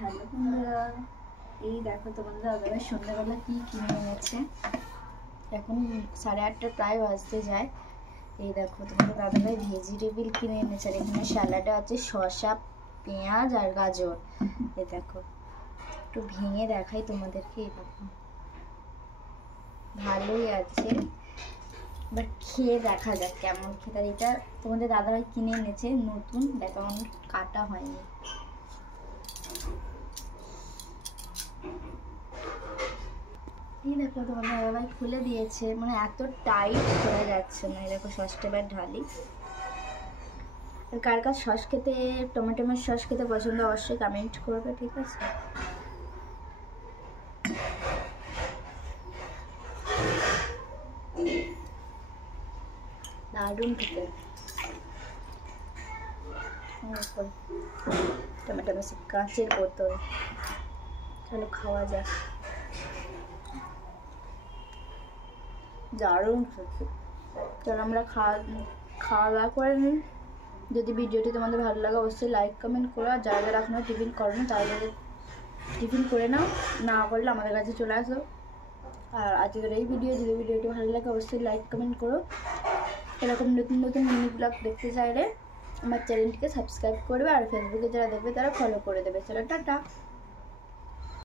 Hello বন্ধুরা, এই দেখো তোমাদের দাদাভাই সন্ধ্যাবেলা কি কিনে এনেছে। এখন 8:30 প্রায় বাজতে যায়। এই দেখো তোমাদের দাদাভাই ভেজিটেবিল কিনে এনেছে, আর এখানে স্যালাডে আছে শসা, পেঁয়াজ আর গাজর। এই দেখো একটু ভেঙে দেখাই তোমাদেরকে। এই দেখো ভালোই আছে, এবার খেয়ে দেখা যাক কেমন খেতে। এটা তোমাদের দাদাভাই কিনে এনেছে নতুন, দেখো আমার কাটা হয়নি। এই দেখো তোমার দাদাভাই খুলে দিয়েছে, মানে এত টাইট হয়ে যাচ্ছে না। এই দেখো সসটা এবার ঢালি। আর কার কার সস খেতে, টমেটোমের সস খেতে পছন্দ অবশ্যই কমেন্ট করবে, ঠিক আছে? দারুণ খেতে। টমেটো মেশি কাঁচের বোতল, চলো খাওয়া যাক। দারুণ খেতে। চলো আমরা খাওয়া দাওয়া করে নিই। যদি ভিডিওটি তোমাদের ভালো লাগে অবশ্যই লাইক কমেন্ট করো, আর যারা যারা এখনো টিফিন করো তারা টিফিন করে নাও, না করলে আমাদের কাছে চলে আসো। আর আজকের এই যদি ভিডিওটি ভালো লাগে অবশ্যই লাইক কমেন্ট করো। এরকম নতুন নতুন মিনি ব্লগ দেখতে চাইলে আমার চ্যানেলটিকে সাবস্ক্রাইব করবে, আর ফেসবুকে যারা দেখবে তারা ফলো করে দেবে। চলো টাটা।